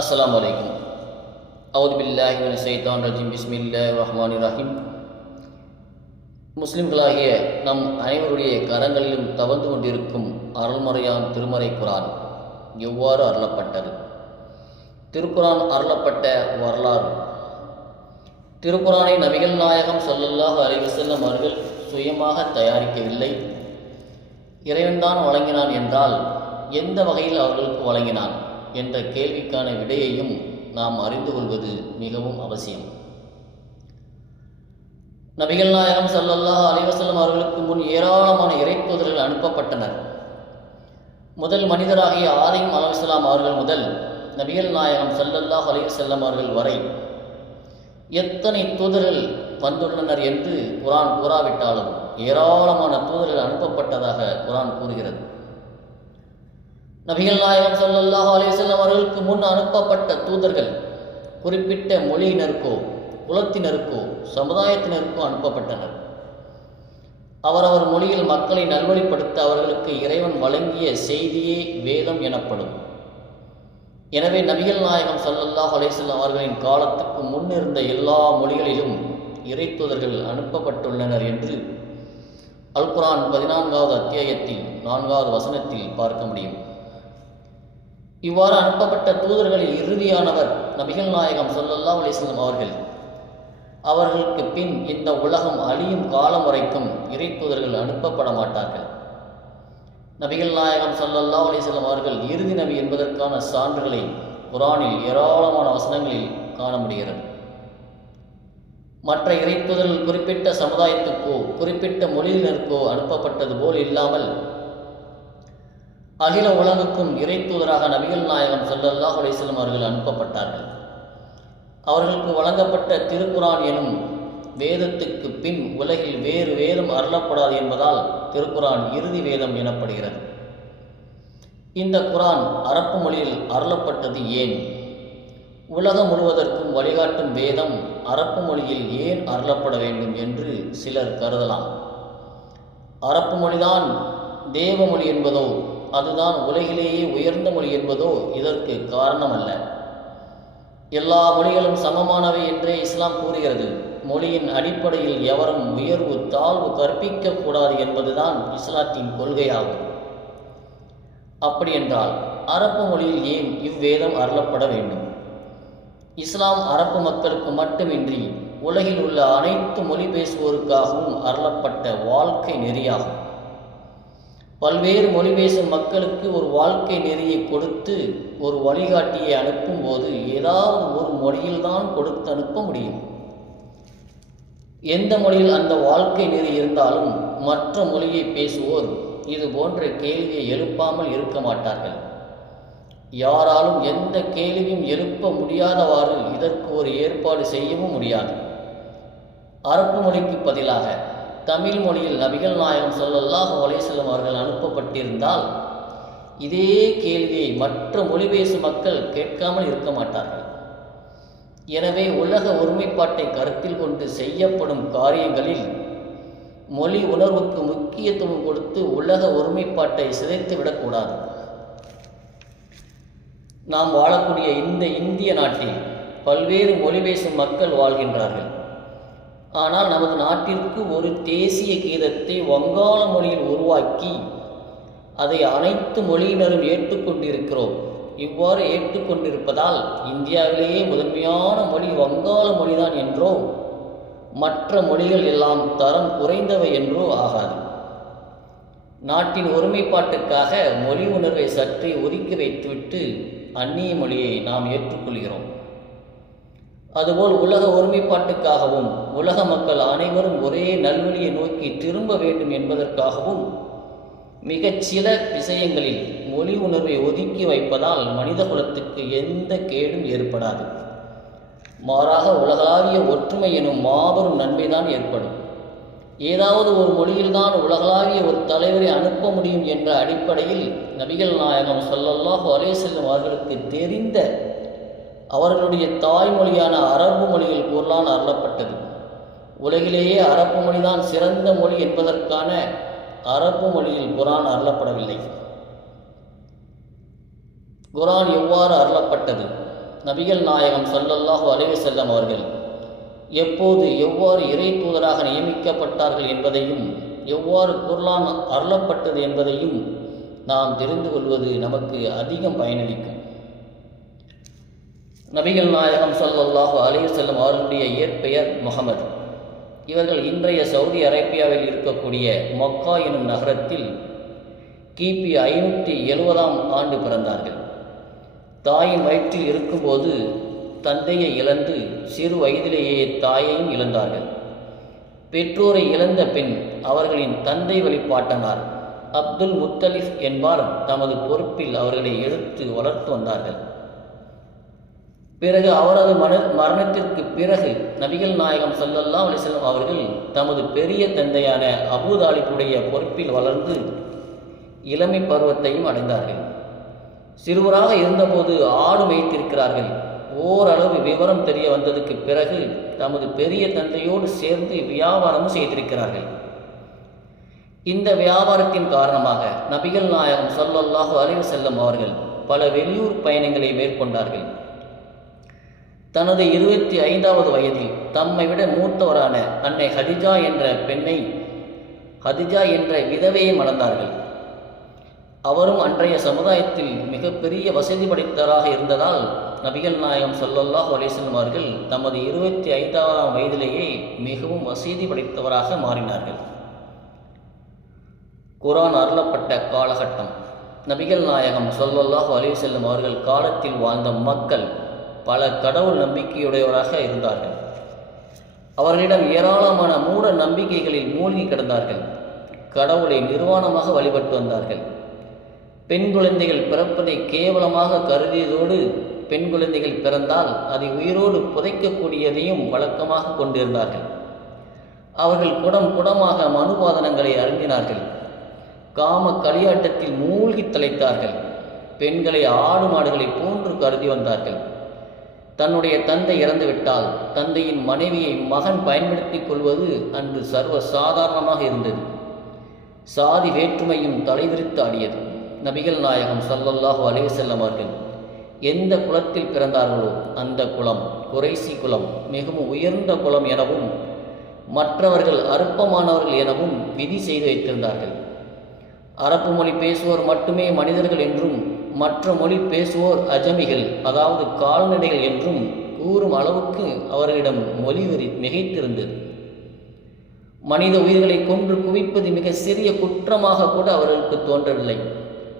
அஸ்ஸலாமு அலைக்கும். அவுது பில்லாஹி மினஷ் ஷைத்தானிர் ரஜீம். பிஸ்மில்லாஹிர் ரஹ்மானிர் ரஹீம். முஸ்லிம்களாகிய நம் அனைவருடைய கரங்களிலும் தவழ்ந்து கொண்டிருக்கும் அருள்மறையான் திருமறை குர்ஆன் எவ்வாறு அருளப்பட்டது? திருக்குர்ஆன் அருளப்பட்ட வரலாறு. திருக்குர்ஆனை நபிகள் நாயகம் ஸல்லல்லாஹு அலைஹி வஸல்லம் அவர்கள் சுயமாக தயாரிக்கவில்லை. இறைவன்தான் வழங்கினான் என்றால் எந்த வகையில் அவர்களுக்கு வழங்கினான் என்ற கேள்விக்கான விடையையும் நாம் அறிந்து கொள்வது மிகவும் அவசியம். நபிகள் நாயகம் ஸல்லல்லாஹு அலைஹி வஸல்லம் அவர்களுக்கு முன் ஏராளமான இறைத்தூதர்கள் அனுப்பப்பட்டனர். முதல் மனிதராகிய ஆதம் அலைஹிஸ்ஸலாம் அவர்கள் முதல் நபிகள் நாயகம் ஸல்லல்லாஹு அலைஹி வஸல்லம் அவர்கள் வரை எத்தனை தூதர்கள் வந்துள்ளனர் என்று குர்ஆன் கூறாவிட்டாலும் ஏராளமான தூதர்கள் அனுப்பப்பட்டதாக குர்ஆன் கூறுகிறது. நபிகள் நாயகம் ஸல்லல்லாஹு அலைஹி வஸல்லம் அவர்களுக்கு முன் அனுப்பப்பட்ட தூதர்கள் குறிப்பிட்ட மொழியினருக்கோ குலத்தினருக்கோ சமுதாயத்தினருக்கோ அனுப்பப்பட்டனர். அவரவர் மொழியில் மக்களை நல்வழிப்படுத்த அவர்களுக்கு இறைவன் வழங்கிய செய்தியே வேதம் எனப்படும். எனவே நபிகள் நாயகம் ஸல்லல்லாஹு அலைஹி வஸல்லம் அவர்களின் காலத்துக்கு முன்னிருந்த எல்லா மொழிகளிலும் இறைத்தூதர்கள் அனுப்பப்பட்டுள்ளனர் என்று அல் குர்ஆன் 14வது அத்தியாயத்தில் 4வது வசனத்தில் பார்க்க முடியும். இவ்வாறு அனுப்பப்பட்ட தூதர்களில் இறுதியானவர் நபிகள் நாயகம் ஸல்லல்லாஹு அலைஹி வஸல்லம் அவர்கள். அவர்களுக்கு பின் இந்த உலகம் அழியும் காலம் வரைக்கும் இறைத்தூதர்கள் அனுப்பப்பட மாட்டார்கள். நபிகள் நாயகம் ஸல்லல்லாஹு அலைஹி வஸல்லம் அவர்கள் இறுதி நபி என்பதற்கான சான்றுகளை குர்ஆனில் ஏராளமான வசனங்களில் காண முடிகிறது. மற்ற இறைத்தூதர்கள் குறிப்பிட்ட சமுதாயத்துக்கோ குறிப்பிட்ட மொழியினருக்கோ அனுப்பப்பட்டது போல் இல்லாமல் அகில உலகுக்கும் இறைத்தூதராக நபிகள் நாயகம் ஸல்லல்லாஹு அலைஹி வஸல்லம் அவர்கள் அனுப்பப்பட்டார்கள். அவர்களுக்கு வழங்கப்பட்ட திருக்குர்ஆன் எனும் வேதத்துக்கு பின் உலகில் வேறு வேதம் அருளப்படாது என்பதால் திருக்குர்ஆன் இறுதி வேதம் எனப்படுகிறது. இந்த குர்ஆன் அரபு மொழியில் அருளப்பட்டது ஏன்? உலகம் முழுவதற்கும் வழிகாட்டும் வேதம் அரபு மொழியில் ஏன் அருளப்பட வேண்டும் என்று சிலர் கருதலாம். அரபு மொழிதான் தேவமொழி என்பதோ அதுதான் உலகிலேயே உயர்ந்த மொழி என்பதோ இதற்கு காரணமல்ல. எல்லா மொழிகளும் சமமானவை என்றே இஸ்லாம் கூறுகிறது. மொழியின் அடிப்படையில் எவரும் உயர்வு தாழ்வு கற்பிக்கக்கூடாது என்பதுதான் இஸ்லாத்தின் கொள்கையாகும். அப்படியென்றால் அரபு மொழியில் ஏன் இவ்வேதம் அருளப்பட வேண்டும்? இஸ்லாம் அரபு மக்களுக்கு மட்டுமின்றி உலகில் உள்ள அனைத்து மொழி பேசுவோருக்காகவும் அருளப்பட்ட வாழ்க்கை நெறியாகும். பல்வேறு மொழி பேசும் மக்களுக்கு ஒரு வாழ்க்கை நெறியை கொடுத்து ஒரு வழிகாட்டியை அனுப்பும் போது ஏதாவது ஒரு மொழியில்தான் கொடுத்து அனுப்ப முடியும். எந்த மொழியில் அந்த வாழ்க்கை நெறி இருந்தாலும் மற்ற மொழியை பேசுவோர் இது போன்ற கேள்வியை எழுப்பாமல் இருக்க மாட்டார்கள். யாராலும் எந்த கேள்வியும் எழுப்ப முடியாதவாறு இதற்கு ஒரு ஏற்பாடு செய்யவும் முடியாது. அரபு மொழிக்கு பதிலாக தமிழ் மொழியில் நபிகள் நாயகம் ஸல்லல்லாஹு அலைஹி வஸல்லம் அவர்கள் அனுப்பப்பட்டிருந்தால் இதே கேள்வியை மற்ற மொழி பேசும் மக்கள் கேட்காமல் இருக்க மாட்டார்கள். எனவே உலக ஒருமைப்பாட்டை கருத்தில் கொண்டு செய்யப்படும் காரியங்களில் மொழி உணர்வுக்கு முக்கியத்துவம் கொடுத்து உலக ஒருமைப்பாட்டை சிதைத்து விடக்கூடாது. நாம் வாழக்கூடிய இந்த இந்திய நாட்டில் பல்வேறு மொழி பேசும் மக்கள் வாழ்கின்றார்கள். ஆனால் நமது நாட்டிற்கு ஒரு தேசிய கீதத்தை வங்காள மொழியில் உருவாக்கி அதை அனைத்து மொழியினரும் ஏற்றுக்கொண்டிருக்கிறோம். இவ்வாறு ஏற்றுக்கொண்டிருப்பதால் இந்தியாவிலேயே முதன்மையான மொழி வங்காள மொழிதான் என்றோ மற்ற மொழிகள் எல்லாம் தரம் குறைந்தவை என்றோ ஆகாது. நாட்டின் ஒருமைப்பாட்டுக்காக மொழி உணர்வை சற்றே ஒதுக்கி வைத்துவிட்டு அந்நிய மொழியை நாம் ஏற்றுக்கொள்கிறோம். அதுபோல் உலக ஒருமைப்பாட்டுக்காகவும் உலக மக்கள் அனைவரும் ஒரே நல்வழியை நோக்கி திரும்ப வேண்டும் என்பதற்காகவும் மிகச்சில விஷயங்களில் மொழி உணர்வை ஒதுக்கி வைப்பதால் மனித குலத்துக்கு எந்த கேடும் ஏற்படாது. மாறாக உலகளாவிய ஒற்றுமை எனும் மாபெரும் நன்மைதான் ஏற்படும். ஏதாவது ஒரு மொழியில்தான் உலகளாவிய ஒரு தலைவரை அனுப்ப முடியும் என்ற அடிப்படையில் நபிகள் நாயகம் ஸல்லல்லாஹு அலைஹி வஸல்லம் அவர்களுக்கு தெரிந்த அவர்களுடைய தாய்மொழியான அரபு மொழியில் குர்ஆன் அருளப்பட்டது. உலகிலேயே அரபு மொழிதான் சிறந்த மொழி என்பதற்கான அரபு மொழியில் குர்ஆன் அருளப்படவில்லை. குர்ஆன் எவ்வாறு அருளப்பட்டது? நபிகள் நாயகம் ஸல்லல்லாஹு அலைஹி வஸல்லம் அவர்கள் எப்போது எவ்வாறு இறை தூதராக நியமிக்கப்பட்டார்கள் என்பதையும் எவ்வாறு குர்ஆன் அருளப்பட்டது என்பதையும் நாம் தெரிந்து கொள்வது நமக்கு அதிகம் பயனளிக்கும். நபிகள் நாயகம் ஸல்லல்லாஹு அலைஹி வஸல்லம் அவர்களுடைய இயற்பெயர் முஹம்மது. இவர்கள் இன்றைய சவுதி அரேபியாவில் இருக்கக்கூடிய மக்கா எனும் நகரத்தில் கிபி 570ஆம் ஆண்டு பிறந்தார்கள். தாயின் வயிற்றில் இருக்கும்போது தந்தையை இழந்து சிறு வயதிலேயே தாயையும் இழந்தார்கள். பெற்றோரை இழந்த பின் அவர்களின் தந்தை வழிபாட்டனார் அப்துல் முத்தலிப் என்பார் தமது பொறுப்பில் அவர்களை எடுத்து வளர்த்து வந்தார்கள். பிறகு அவரது மரணத்திற்கு பிறகு நபிகள் நாயகம் ஸல்லல்லாஹு அலைஹி வஸல்லம் அவர்கள் தமது பெரிய தந்தையான அபூ தாலிபுடைய பொறுப்பில் வளர்ந்து இளமை பருவத்தையும் அடைந்தார்கள். சிறுவராக இருந்தபோது ஆடு மேய்த்திருக்கிறார்கள். ஓரளவு விவரம் தெரிய வந்ததுக்கு பிறகு தமது பெரிய தந்தையோடு சேர்ந்து வியாபாரமும் செய்திருக்கிறார்கள். இந்த வியாபாரத்தின் காரணமாக நபிகள் நாயகம் ஸல்லல்லாஹு அலைஹி வஸல்லம் அவர்கள் பல வெளியூர் பயணங்களை மேற்கொண்டார்கள். தனது 25வது வயதில் தம்மை விட மூத்தவரான அன்னை ஹதிஜா என்ற விதவையை மணந்தார்கள். அவரும் அன்றைய சமுதாயத்தில் மிகப்பெரிய வசதி படைத்தவராக இருந்ததால் நபிகள் நாயகம் ஸல்லல்லாஹு அலைஹி வஸல்லம் அவர்கள் தமது 25ஆம் வயதிலேயே மிகவும் வசதி படைத்தவராக மாறினார்கள். குர்ஆன் அருளப்பட்ட காலகட்டம். நபிகள் நாயகம் ஸல்லல்லாஹு அலைஹி வஸல்லம் அவர்கள் காலத்தில் வாழ்ந்த மக்கள் பல கடவுள் நம்பிக்கையுடையவராக இருந்தார்கள். அவர்களிடம் ஏராளமான மூட நம்பிக்கைகளில் மூழ்கி கிடந்தார்கள். கடவுளை நிர்வாணமாக வழிபட்டு வந்தார்கள். பெண் குழந்தைகள் பிறப்பதை கேவலமாக கருதியதோடு பெண் குழந்தைகள் பிறந்தால் அதை உயிரோடு புதைக்கக்கூடியதையும் வழக்கமாக கொண்டிருந்தார்கள். அவர்கள் குடமாக மனுபாதனங்களை அருந்தினார்கள். காம களியாட்டத்தில் மூழ்கி தலைத்தார்கள். பெண்களை ஆடு மாடுகளை போன்று கருதி வந்தார்கள். தன்னுடைய தந்தை இறந்துவிட்டால் தந்தையின் மனைவியை மகன் பயன்படுத்திக் கொள்வது அன்று சர்வ சாதாரணமாக இருந்தது. சாதி வேற்றுமையும் தலைவிரித்து ஆடியது. நபிகள் நாயகம் ஸல்லல்லாஹு அலைஹி வஸல்லம் அவர்கள் எந்த குலத்தில் பிறந்தார்களோ அந்த குலம் குறைசி குலம் மிகவும் உயர்ந்த குலம் எனவும் மற்றவர்கள் அற்பமானவர்கள் எனவும் விதி செய்து வைத்திருந்தார்கள். அரபு மொழி பேசுவோர் மட்டுமே மனிதர்கள் என்றும் மற்ற மொழி பேசுவோர் அஜமிகள், அதாவது கால்நடைகள் என்றும் கூறும் அளவுக்கு அவர்களிடம் மொழிவெறி மிகைத்திருந்தது. மனித உயிர்களை கொன்று குவிப்பது மிக சிறிய குற்றமாக கூட அவர்களுக்கு தோன்றவில்லை.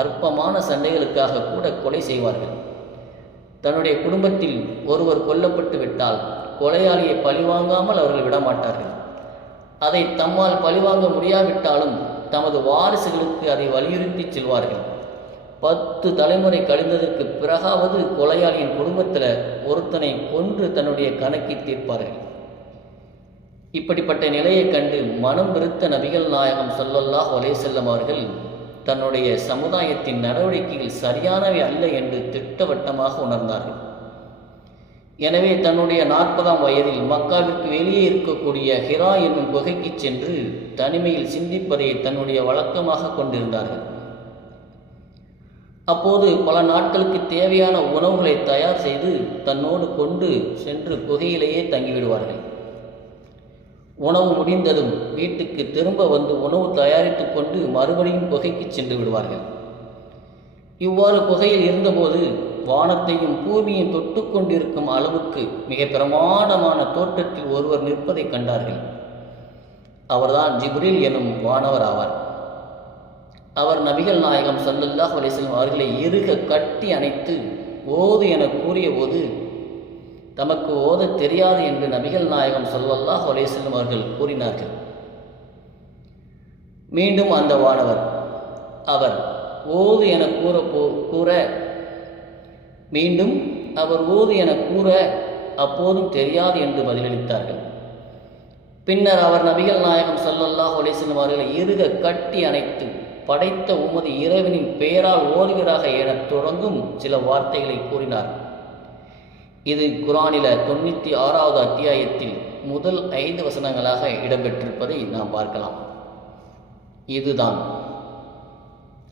அற்பமான சண்டைகளுக்காக கூட கொலை செய்வார்கள். தன்னுடைய குடும்பத்தில் ஒருவர் கொல்லப்பட்டு விட்டால் கொலையாளியை பழிவாங்காமல் அவர்கள் விடமாட்டார்கள். அதை தம்மால் பழிவாங்க முடியாவிட்டாலும் தமது வாரிசுகளுக்கு அதை வலியுறுத்தி செல்வார்கள். 10 தலைமுறை கழிந்ததற்கு பிறகாவது கொலையாளியின் குடும்பத்தில் ஒருத்தனை கொன்று தன்னுடைய கணக்கை தீர்ப்பார்கள். இப்படிப்பட்ட நிலையை கண்டு மனம் வெறுத்த நபிகள் நாயகம் ஸல்லல்லாஹு அலைஹி வஸல்லம் அவர்கள் தன்னுடைய சமுதாயத்தின் நடவடிக்கைகள் சரியானவை அல்ல என்று திட்டவட்டமாக உணர்ந்தார்கள். எனவே தன்னுடைய 40ஆம் வயதில் மக்காவிற்கு வெளியே இருக்கக்கூடிய ஹிரா என்னும் குகைக்கு சென்று தனிமையில் சிந்திப்பதை தன்னுடைய வழக்கமாக கொண்டிருந்தார்கள். அப்போது பல நாட்களுக்கு தேவையான உணவுகளை தயார் செய்து தன்னோடு கொண்டு சென்று குகையிலேயே தங்கிவிடுவார்கள். உணவு முடிந்ததும் வீட்டுக்கு திரும்ப வந்து உணவு தயாரித்து கொண்டு மறுபடியும் குகைக்கு சென்று விடுவார்கள். இவ்வாறு குகையில் இருந்தபோது வானத்தையும் பூமியையும் தொட்டு கொண்டிருக்கும் அளவுக்கு மிக பிரமாண்டமான தோற்றத்தில் ஒருவர் நிற்பதை கண்டார்கள். அவர்தான் ஜிப்ரீல் எனும் வானவர் ஆவார். அவர் நபிகள் நாயகம் ஸல்லல்லாஹு அலைஹி வஸல்லம் அவர்களை இறுக கட்டி அணைத்து ஓது என கூறிய போது தமக்கு ஓத தெரியாது என்று நபிகள் நாயகம் ஸல்லல்லாஹு அலைஹி வஸல்லம் அவர்கள் கூறினார்கள். மீண்டும் அந்த வானவர் அவர் ஓது என கூற மீண்டும் அவர் ஓது என கூற அப்போதும் தெரியாது என்று பதிலளித்தார்கள். பின்னர் அவர் நபிகள் நாயகம் ஸல்லல்லாஹு அலைஹி வஸல்லம் அவர்களை இறுக கட்டி அணைத்து படைத்த உமது இறைவனின் பெயரால் ஓதுகிறாக எனத் தொடங்கும் சில வார்த்தைகளை கூறினார். இது குர்ஆனில் 96வது அத்தியாயத்தில் முதல் 5 வசனங்களாக இடம்பெற்றிருப்பதை நாம் பார்க்கலாம். இதுதான்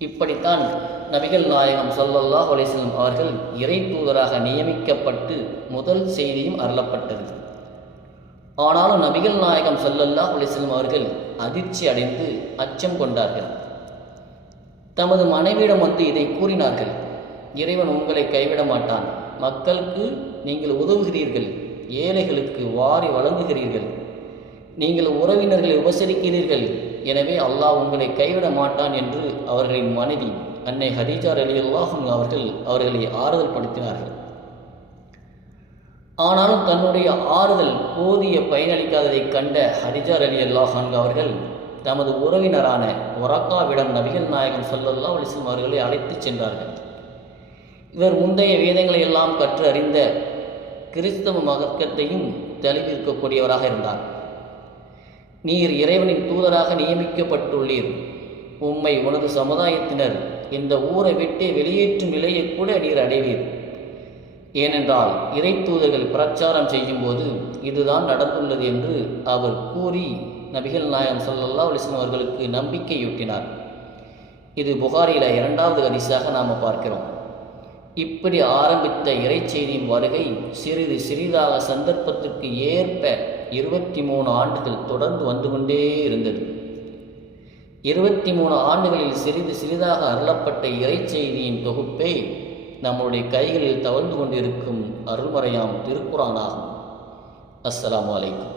இப்படித்தான் நபிகள் நாயகம் ஸல்லல்லாஹு அலைஹி வஸல்லம் அவர்கள் இறை தூதராக நியமிக்கப்பட்டு முதல் செய்தியும் அருளப்பட்டது. ஆனாலும் நபிகள் நாயகம் ஸல்லல்லாஹு அலைஹி வஸல்லம் அவர்கள் அதிர்ச்சி அடைந்து அச்சம் கொண்டார்கள். தமது மனைவியிடம் வந்து இதை கூறினார்கள். இறைவன் உங்களை கைவிட மாட்டான். மக்களுக்கு நீங்கள் உதவுகிறீர்கள், ஏழைகளுக்கு வாரி வழங்குகிறீர்கள், நீங்கள் உறவினர்களை உபசரிக்கிறீர்கள், எனவே அல்லாஹ் உங்களை கைவிட மாட்டான் என்று அவர்களின் மனைவி அன்னை ஹதீஜா ரலியல்லாஹு அன்ஹா அவர்களை ஆறுதல் படுத்தினார்கள். ஆனாலும் தன்னுடைய ஆறுதல் போதிய பயனளிக்காததைக் கண்ட ஹதீஜா ரலியல்லாஹு அன்ஹா அவர்கள் தமது உறவினரான ஒரக்காவிடம் நபிகள் நாயகம் ஸல்லல்லாஹு அலைஹி வஸல்லம் அவர்களை அழைத்துச் சென்றார்கள். இவர் முந்தைய வேதங்களை எல்லாம் கற்று அறிந்த கிறிஸ்தவ மார்க்கத்தையும் தெளிவிக்கக்கூடியவராக இருந்தார். நீர் இறைவனின் தூதராக நியமிக்கப்பட்டுள்ளீர். உம்மை உனது சமுதாயத்தினர் இந்த ஊரை விட்டு வெளியேற்றும் நிலையை கூட நீர் அடைவீர். ஏனென்றால் இறை தூதர்கள் பிரச்சாரம் செய்யும் போது இதுதான் நடந்துள்ளது என்று அவர் கூறி நபிகள் நாயகம் ஸல்லல்லாஹு அலைஹி வஸல்லம் அவர்களுக்கு நம்பிக்கையூட்டினார். இது புகாரில 2வது ஹதீஸாக நாம் பார்க்கிறோம். இப்படி ஆரம்பித்த இறை செய்தியின் வருகை சிறிது சிறிதாக சந்தர்ப்பத்திற்கு ஏற்ப 23 ஆண்டுகள் தொடர்ந்து வந்து கொண்டே இருந்தது. 23 ஆண்டுகளில் சிறிது சிறிதாக அருளப்பட்ட இறை செய்தியின் தொகுப்பே நம்முடைய கைகளில் தவழ்ந்து கொண்டிருக்கும் அருள்மறையாம் திருக்குர்ஆனாகும். அஸ்ஸலாமு அலைக்கும்.